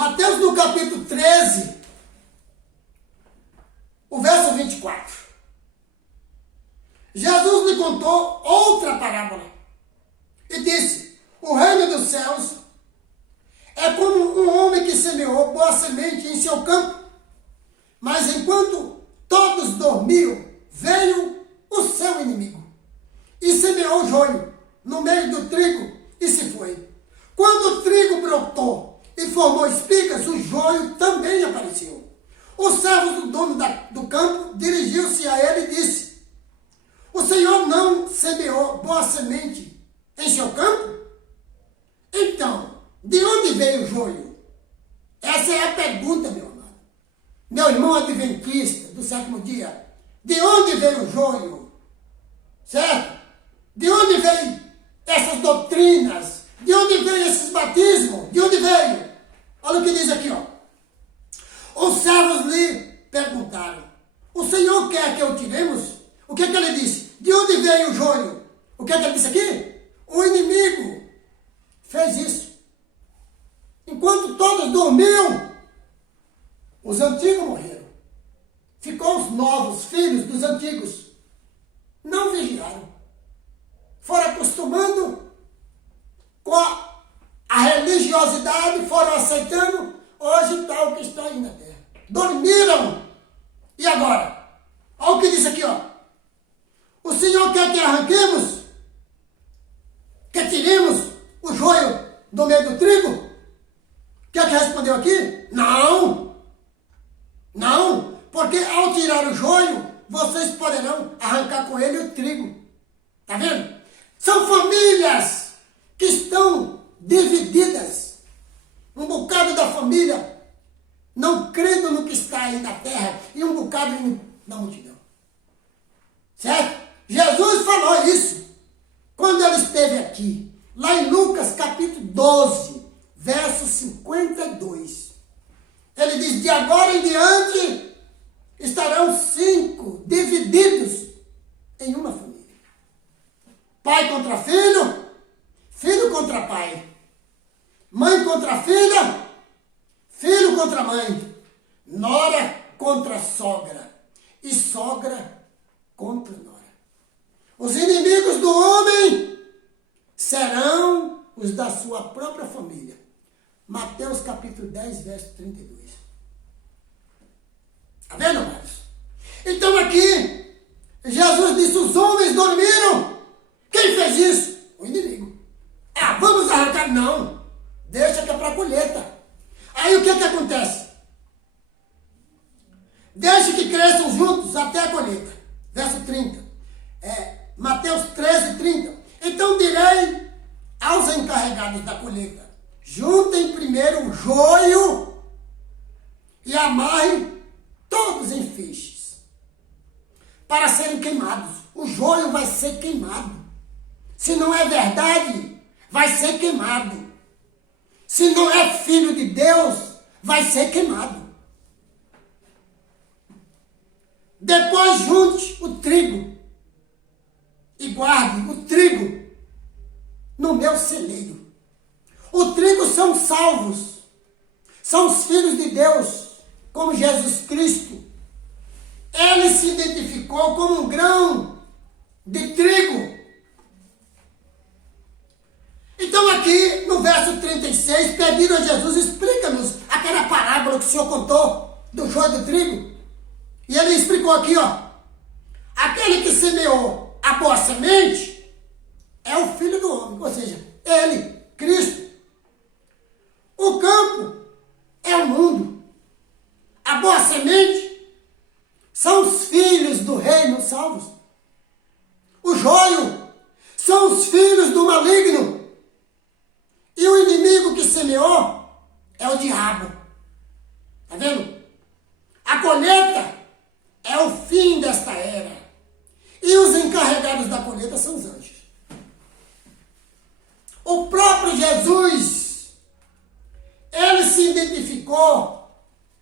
Mateus no capítulo 13, o verso 24. Jesus lhe contou outra parábola e disse: o reino dos céus é como um homem que semeou boa semente em seu campo, mas enquanto todos dormiam, veio o seu inimigo e semeou joio no meio do trigo e se foi. Quando o trigo brotou e formou espigas, o joio também apareceu. O servo do dono do campo dirigiu-se a ele e disse: o senhor não semeou boa semente em seu campo? Então, de onde veio o joio? Essa é a pergunta, meu amado. Meu irmão adventista do sétimo dia. De onde veio o joio? Certo? De onde veio essas doutrinas? De onde veio esses batismos? De onde veio? Olha o que diz aqui, ó. Os servos lhe perguntaram: o senhor quer que eu tiremos? O que é que ele disse? De onde veio o joio? O que é que ele disse aqui? O inimigo fez isso. Enquanto todos dormiam, os antigos morreram. Ficou os novos filhos dos antigos. Não vigiaram. Foram acostumando com a religiosidade, foram aceitando. Hoje está o que está aí na terra. Dormiram. E agora? Olha o que diz aqui, ó. O Senhor quer que arranquemos? Que tiremos o joio do meio do trigo? Quer que respondeu aqui? Não. Não. Porque ao tirar o joio, vocês poderão arrancar com ele o trigo. Tá vendo? São famílias que estão divididas. Um bocado da família não crendo no que está aí na terra e um bocado na multidão. Certo? Jesus falou isso quando ele esteve aqui, lá em Lucas capítulo 12, verso 52. Ele diz: de agora em diante estarão 5 divididos em uma família. Pai contra filho, filho contra pai, mãe contra filha, filho contra mãe, nora contra sogra e sogra contra nora. Os inimigos do homem serão os da sua própria família. Mateus capítulo 10, verso 32. Está vendo, amados? Então aqui, Jesus disse: os homens dormiram. Quem fez isso? O inimigo. Ah, vamos arrancar? Não. Deixa que é para colheita. Aí o que acontece? Deixe que cresçam juntos até a colheita. Verso 30. Mateus 13, 30. Então direi aos encarregados da colheita: juntem primeiro o joio e amarrem todos em feixes para serem queimados. O joio vai ser queimado. Se não é verdade, vai ser queimado. Se não é filho de Deus, vai ser queimado. Depois junte o trigo e guarde o trigo no meu celeiro. O trigo são salvos, são os filhos de Deus, como Jesus Cristo. Ele se identificou como um grão de trigo. Então aqui no verso 36, pediram a Jesus: explica-nos aquela parábola que o Senhor contou do joio do trigo. E ele explicou aqui, ó: aquele que semeou a boa semente é o Filho do Homem, ou seja, ele, Cristo. O campo é o mundo. A boa semente são os filhos do reino salvos. O joio são os filhos do maligno. E o inimigo que semeou é o diabo. Tá vendo? A colheita é o fim desta era. E os encarregados da colheita são os anjos. O próprio Jesus, ele se identificou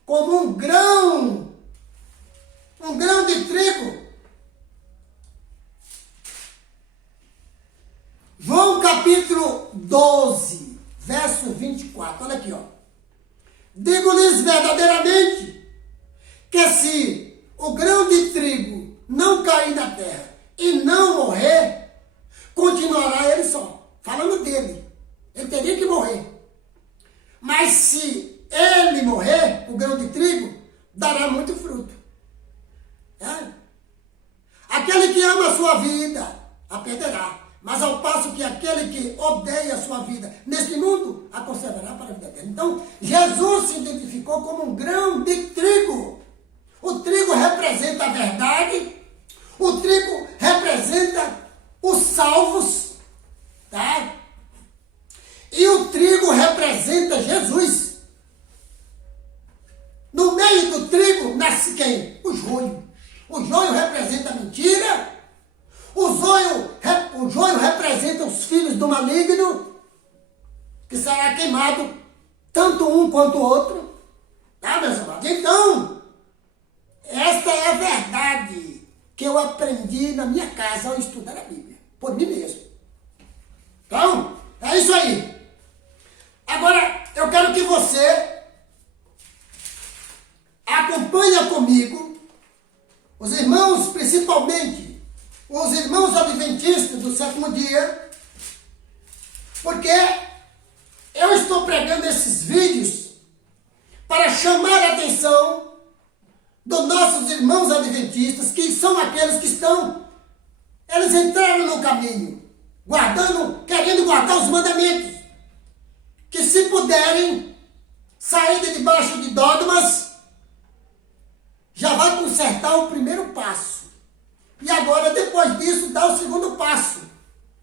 como um grão de trigo. João capítulo 12, verso 24. Olha aqui, ó. Digo-lhes verdadeiramente que se o grão de trigo não cair na terra e não morrer, continuará ele só. Falando dele. Ele teria que morrer. Mas se ele morrer, o grão de trigo, dará muito fruto. Aquele que ama a sua vida, a perderá. Mas ao passo que aquele que odeia a sua vida neste mundo, a conservará para a vida eterna. Então, Jesus se identificou como um grão de trigo. O trigo representa a verdade. O trigo representa os salvos. Tá? E o trigo representa Jesus. No meio do trigo nasce quem? O joio. O joio representa a mentira. O joio representa os filhos do maligno, que será queimado, tanto um quanto o outro. Tá, meus amados? Então, esta é a verdade que eu aprendi na minha casa ao estudar a Bíblia, por mim mesmo. Então, é isso aí. Agora, eu quero que você acompanhe comigo, os irmãos, principalmente, os irmãos adventistas do sétimo dia, porque eu estou pregando esses vídeos para chamar a atenção dos nossos irmãos adventistas, que são aqueles que eles entraram no caminho, querendo guardar os mandamentos, que se puderem sair de debaixo de dogmas, já vai consertar o primeiro passo. E agora, depois disso, dá o segundo passo,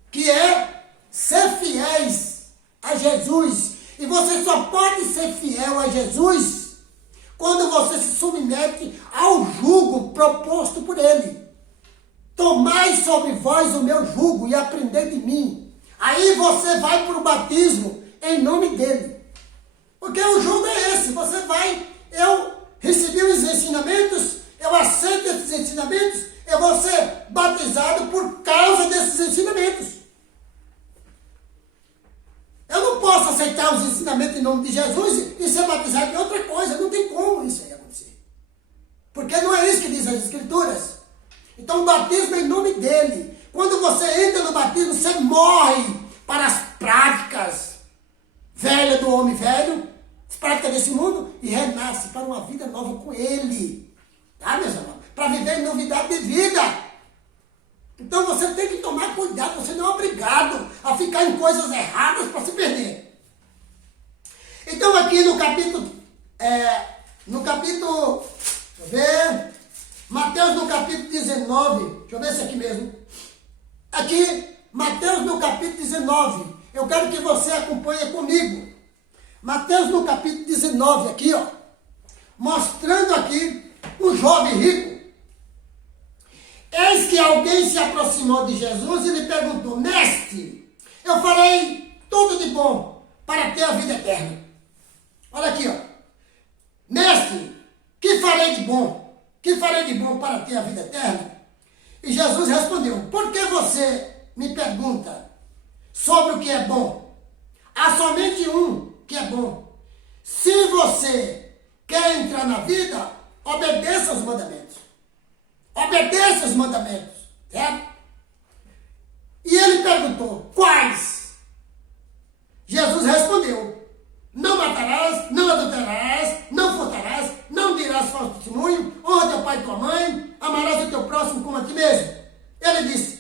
que é ser fiéis a Jesus. E você só pode ser fiel a Jesus quando você se submete ao jugo proposto por Ele. Tomai sobre vós o meu jugo e aprendei de mim. Aí você vai para o batismo em nome dele. Porque o jugo é esse, eu recebi os ensinamentos, eu aceito esses ensinamentos, eu vou ser batizado por causa desses ensinamentos. Eu não posso aceitar os ensinamentos em nome de Jesus e ser batizado em outra coisa. Não tem como isso aí acontecer. Porque não é isso que diz as Escrituras. Então o batismo é em nome dele. Quando você entra no batismo, você morre para as práticas velhas do homem velho, as práticas desse mundo, e renasce para uma vida nova com ele. Tá, meus amados? Para viver em novidade de vida. Então você tem que tomar cuidado, você não é obrigado a ficar em coisas erradas para se perder. Então aqui no capítulo, deixa eu ver, Mateus no capítulo 19, deixa eu ver se é aqui mesmo. Aqui, Mateus no capítulo 19, eu quero que você acompanhe comigo. Mateus no capítulo 19, aqui ó, mostrando aqui um jovem rico. Eis que alguém se aproximou de Jesus e lhe perguntou: Mestre, eu farei tudo de bom para ter a vida eterna. Olha aqui, ó. Mestre, que farei de bom? Que farei de bom para ter a vida eterna? E Jesus respondeu: Por que você me pergunta sobre o que é bom? Há somente um que é bom. Se você quer entrar na vida, obedeça aos mandamentos. Obedeça os mandamentos, certo? E ele perguntou: quais? Jesus respondeu: não matarás, não adulterarás, não furtarás, não dirás falso testemunho, honra teu pai e tua mãe, amarás o teu próximo como a ti mesmo. Ele disse: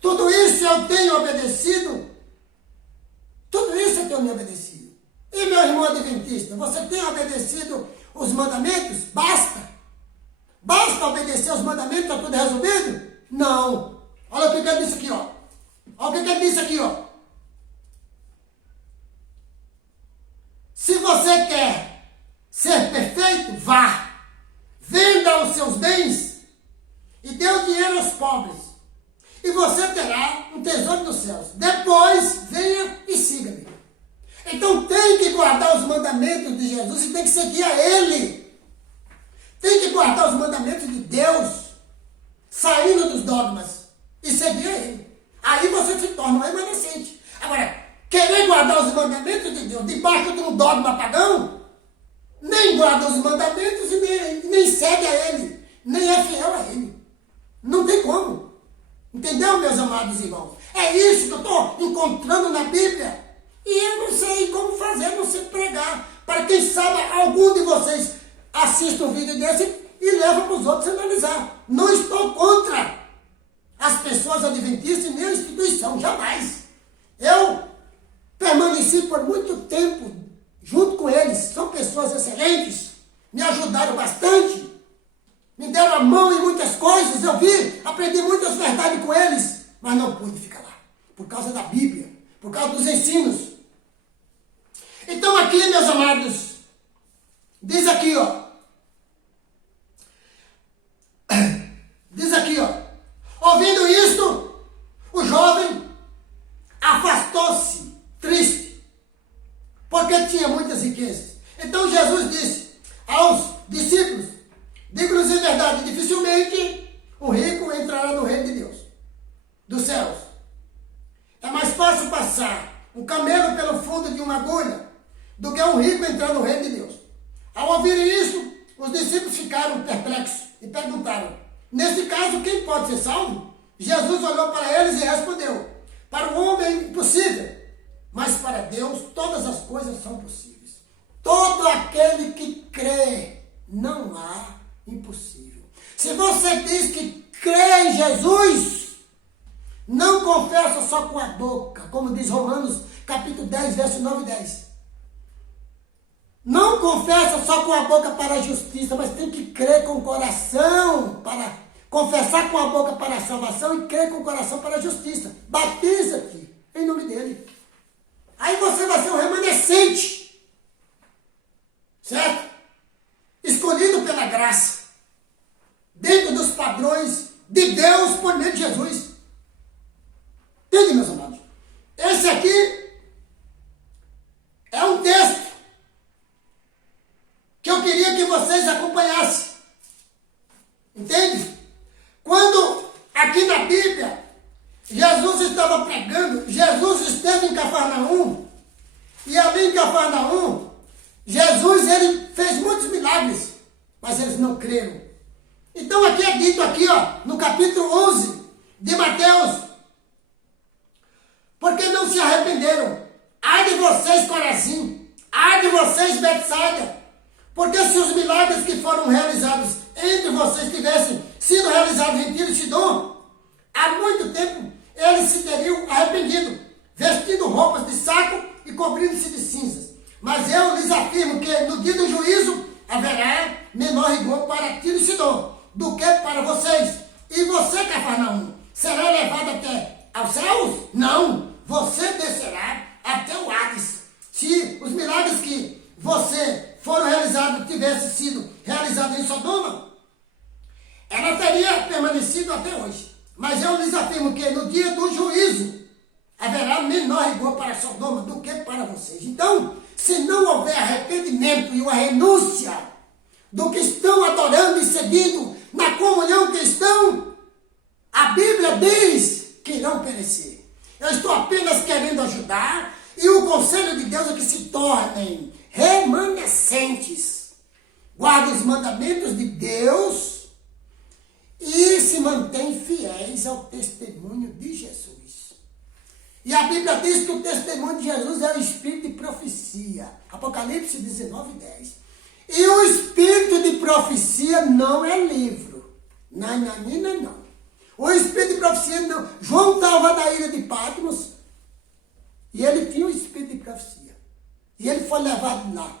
tudo isso eu tenho obedecido. Tudo isso eu tenho obedecido. E meu irmão adventista, você tem obedecido os mandamentos? Basta. Basta obedecer os mandamentos, está tudo resolvido? Não. Olha o que ele disse aqui, ó. Olha o que ele disse aqui, ó. Se você quer ser perfeito, vá. Venda os seus bens e dê o dinheiro aos pobres. E você terá um tesouro nos céus. Depois, venha e siga-me. Então tem que guardar os mandamentos de Jesus e tem que seguir a Ele. Tem que guardar os mandamentos de Deus, saindo dos dogmas, e seguir a Ele. Aí você se torna um remanescente. Agora, querer guardar os mandamentos de Deus debaixo de um dogma pagão, nem guarda os mandamentos e nem segue a ele, nem é fiel a ele. Não tem como. Entendeu, meus amados irmãos? É isso que eu estou encontrando na Bíblia. E eu não sei como fazer, não sei pregar. Para quem sabe, algum de vocês assista um vídeo desse e leva para os outros analisar. Não estou contra as pessoas adventistas nem a instituição, jamais. Eu permaneci por muito tempo junto com eles. São pessoas excelentes, me ajudaram bastante, me deram a mão em muitas coisas. Eu vi, aprendi muitas verdades com eles, mas não pude ficar lá, por causa da Bíblia, por causa dos ensinos. Então aqui, meus amados, diz aqui, ouvindo isto, o jovem afastou-se, triste, porque tinha muitas riquezas. Então Jesus disse aos discípulos, digo-lhes em verdade, dificilmente o rico entrará no reino de Deus, dos céus. É mais fácil passar um camelo pelo fundo de uma agulha do que um rico entrar no reino de Deus. Ao ouvirem isso, os discípulos ficaram perplexos e perguntaram, nesse caso, quem pode ser salvo? Jesus olhou para eles e respondeu, para o homem é impossível, mas para Deus todas as coisas são possíveis. Todo aquele que crê, não há impossível. Se você diz que crê em Jesus, não confessa só com a boca, como diz Romanos capítulo 10, verso 9 e 10. Não confessa só com a boca para a justiça, mas tem que crer com o coração, para confessar com a boca para a salvação e crer com o coração para a justiça. Batiza-te em nome dele. Aí você vai ser um remanescente, certo? Escolhido pela graça, dentro dos padrões de Deus por meio de Jesus. Entende, meus amados? Esse aqui é um texto que eu queria que vocês acompanhassem. Entende? Quando aqui na Bíblia Jesus estava pregando, Jesus esteve em Cafarnaum, e ali em Cafarnaum, Jesus ele fez muitos milagres, mas eles não creram. Então aqui é dito aqui, no capítulo 11 de Mateus, porque não se arrependeram. Ai de vocês, Corazim, ai de vocês, Betsaida, porque se os milagres que foram realizados entre vocês tivessem sido realizados em Tiro e Sidom, há muito tempo eles se teriam arrependido, vestindo roupas de saco e cobrindo-se de cinzas. Mas eu lhes afirmo que no dia do juízo haverá menor rigor para Tiro e Sidom do que para vocês. E você, Cafarnaum, será levado até aos céus? Não, você descerá até o Hades. Se os milagres que você foram realizados tivessem sido realizados em Sodoma, ela teria permanecido até hoje. Mas eu lhes afirmo que no dia do juízo haverá menor rigor para Sodoma do que para vocês. Então, se não houver arrependimento e uma renúncia do que estão adorando e seguindo na comunhão que estão, a Bíblia diz que irão perecer. Eu estou apenas querendo ajudar, e o conselho de Deus é que se tornem remanescentes, guardem os mandamentos de Deus e se mantêm fiéis ao testemunho de Jesus. E a Bíblia diz que o testemunho de Jesus é o espírito de profecia. Apocalipse 19, 10. E o espírito de profecia não é livro. Nananina, não. O espírito de profecia não. João estava na ilha de Patmos e ele tinha o espírito de profecia. E ele foi levado lá,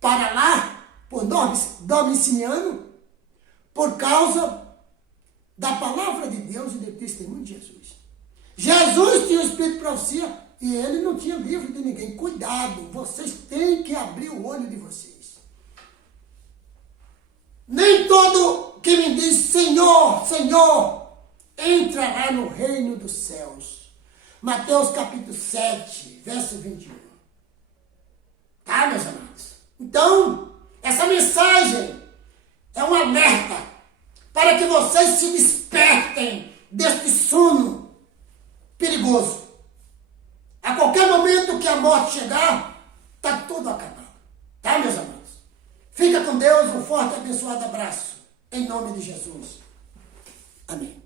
para lá, por Domiciano, por causa da palavra de Deus e do testemunho de Jesus. Jesus tinha o espírito de profecia e ele não tinha livro de ninguém. Cuidado, vocês têm que abrir o olho de vocês. Nem todo que me diz Senhor, Senhor, entrará no reino dos céus. Mateus capítulo 7, verso 21. Tá, meus amados? Então, essa mensagem é um alerta para que vocês se despertem deste sono perigoso. A qualquer momento que a morte chegar, Está tudo acabado. Tá, meus amados? Fica com Deus, um forte e abençoado abraço. Em nome de Jesus. Amém.